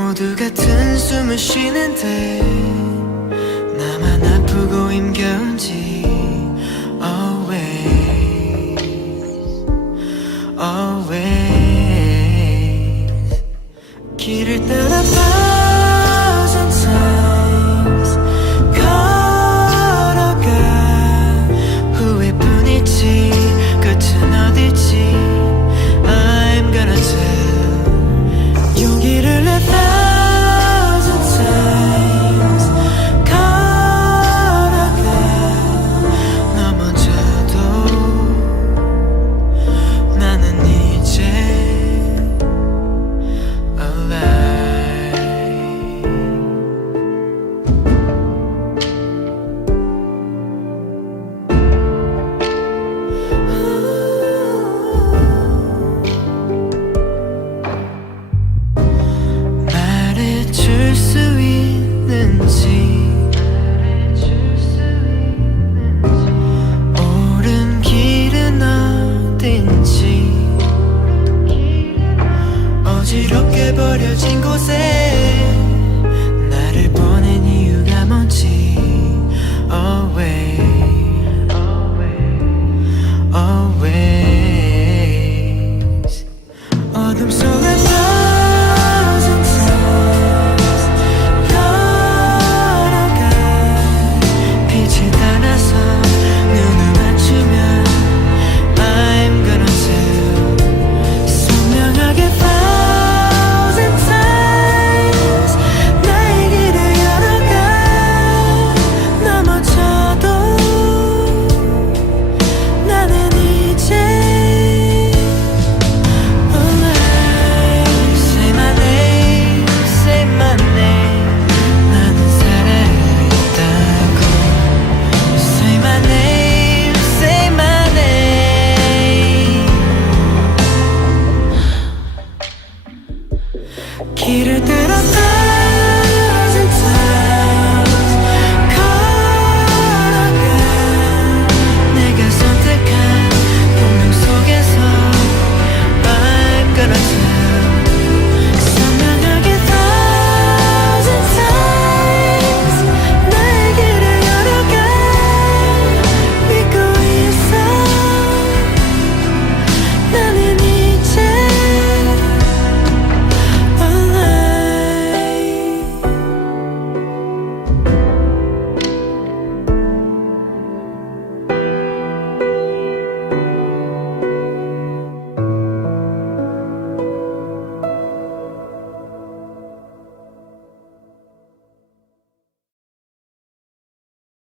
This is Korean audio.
모두 같은 숨을 쉬는데 나만 아프고 힘겨운지 Always, always 길을 따라 thousand times 걸어가 후회뿐이지 끝은 어딜지 I'm gonna tell 용기를 내 thousand times 걸어가 넘어져도 나는 이제 말해줄 수 있는지 옳은 길은 어딘지 어지럽게 버려진 곳에 나를 보낸 이유가 뭔지 Always, always 어둠 속에 thousand times 걸어가 빛을 따라서 눈을 맞추면 I'm gonna tell 선명하게 thousand times 나의 길을 열어가 넘어져도 나는 이제 alive Say my name, say my name 나는 살아있다고 Say my name, say my name 길을 들었다